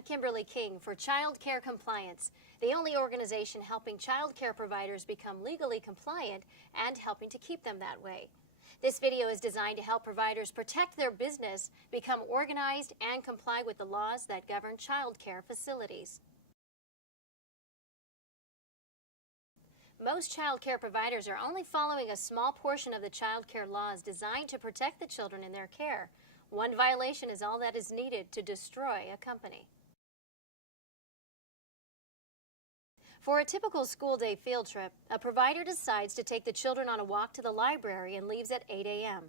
I'm Kimberly King for Child Care Compliance, the only organization helping child care providers become legally compliant and helping to keep them that way. This video is designed to help providers protect their business, become organized, and comply with the laws that govern child care facilities. Most child care providers are only following a small portion of the child care laws designed to protect the children in their care. One violation is all that is needed to destroy a company. For a typical school day field trip, a provider decides to take the children on a walk to the library and leaves at 8 a.m.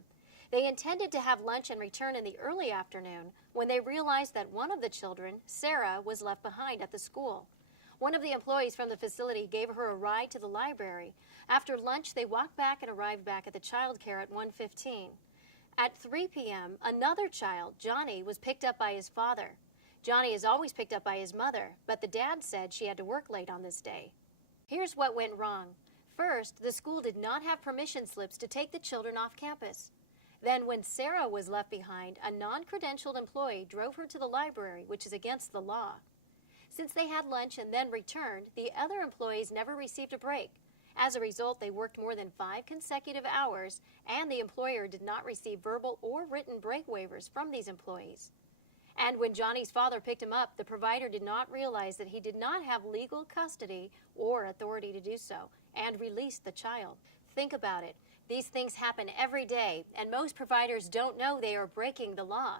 They intended to have lunch and return in the early afternoon when they realized that one of the children, Sarah, was left behind at the school. One of the employees from the facility gave her a ride to the library. After lunch, they walked back and arrived back at the child care at 1:15. At 3 p.m., another child, Johnny, was picked up by his father. Johnny is always picked up by his mother, but the dad said she had to work late on this day. Here's what went wrong. First, the school did not have permission slips to take the children off campus. Then, when Sarah was left behind, a non-credentialed employee drove her to the library, which is against the law. Since they had lunch and then returned, the other employees never received a break. As a result, they worked more than 5 consecutive hours, and the employer did not receive verbal or written break waivers from these employees. And when Johnny's father picked him up, the provider did not realize that he did not have legal custody or authority to do so, and released the child. Think about it. These things happen every day, and most providers don't know they are breaking the law.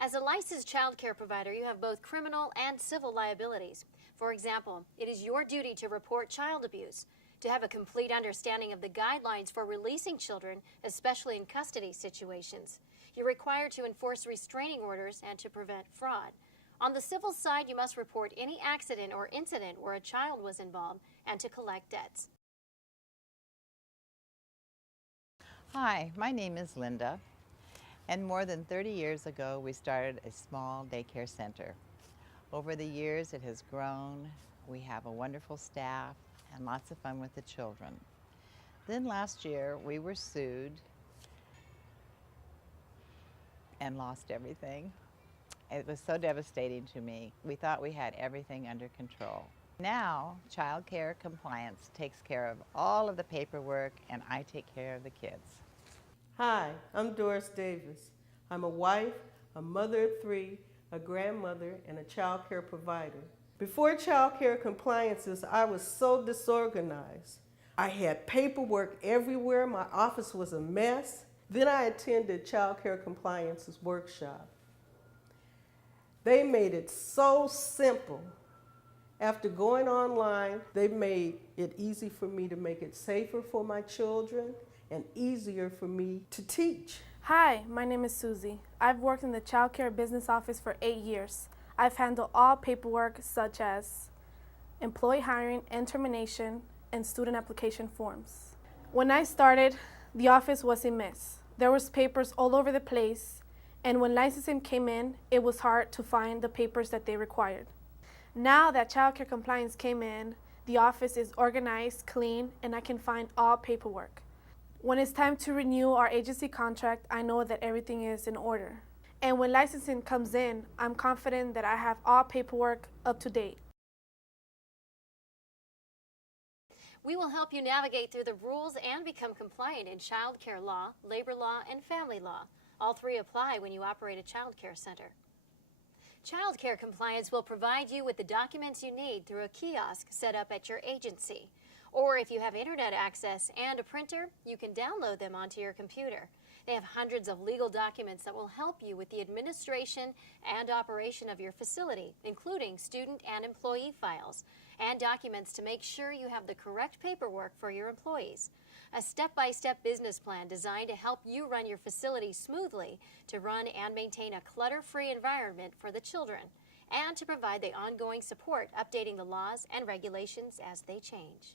As a licensed child care provider, you have both criminal and civil liabilities. For example, it is your duty to report child abuse, to have a complete understanding of the guidelines for releasing children, especially in custody situations. You're required to enforce restraining orders and to prevent fraud. On the civil side, you must report any accident or incident where a child was involved and to collect debts. Hi, my name is Linda, and more than 30 years ago we started a small daycare center. Over the years it has grown. We have a wonderful staff and lots of fun with the children. Then last year we were sued and lost everything. It was so devastating to me. We thought we had everything under control. Now, Child Care Compliance takes care of all of the paperwork and I take care of the kids. Hi, I'm Doris Davis. I'm a wife, a mother of 3, a grandmother, and a child care provider. Before Child Care Compliances, I was so disorganized. I had paperwork everywhere. My office was a mess. Then I attended Child Care Compliances workshop. They made it so simple. After going online, they made it easy for me to make it safer for my children and easier for me to teach. Hi, my name is Susie. I've worked in the Child Care Business Office for 8 years. I've handled all paperwork such as employee hiring and termination and student application forms. When I started, the office was a mess. There was papers all over the place, and when licensing came in, it was hard to find the papers that they required. Now that Child Care Compliance came in, the office is organized, clean, and I can find all paperwork. When it's time to renew our agency contract, I know that everything is in order. And when licensing comes in, I'm confident that I have all paperwork up to date. We will help you navigate through the rules and become compliant in child care law, labor law, and family law. All 3 apply when you operate a child care center. Child Care Compliance will provide you with the documents you need through a kiosk set up at your agency. Or if you have internet access and a printer, you can download them onto your computer. They have hundreds of legal documents that will help you with the administration and operation of your facility, including student and employee files, and documents to make sure you have the correct paperwork for your employees. A step-by-step business plan designed to help you run your facility smoothly, to run and maintain a clutter-free environment for the children, and to provide the ongoing support updating the laws and regulations as they change.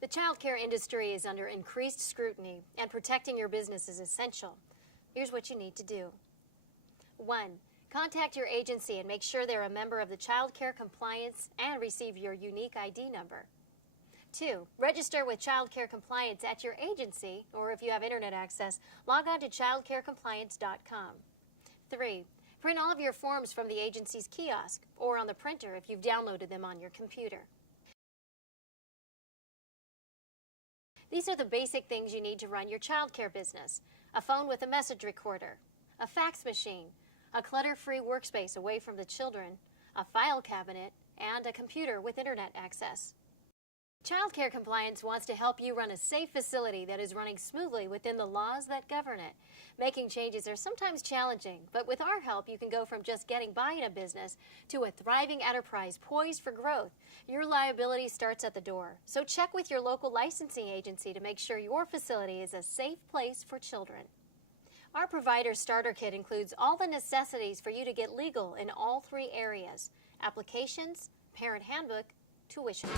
The child care industry is under increased scrutiny, and protecting your business is essential. Here's what you need to do. 1. Contact your agency and make sure they're a member of the Child Care Compliance and receive your unique ID number. 2. Register with Child Care Compliance at your agency, or if you have internet access, log on to childcarecompliance.com. 3. Print all of your forms from the agency's kiosk or on the printer if you've downloaded them on your computer. These are the basic things you need to run your childcare business: a phone with a message recorder, a fax machine, a clutter-free workspace away from the children, a file cabinet, and a computer with internet access. Childcare Compliance wants to help you run a safe facility that is running smoothly within the laws that govern it. Making changes are sometimes challenging, but with our help, you can go from just getting by in a business to a thriving enterprise poised for growth. Your liability starts at the door, so check with your local licensing agency to make sure your facility is a safe place for children. Our Provider Starter Kit includes all the necessities for you to get legal in all 3 areas: applications, parent handbook, tuition.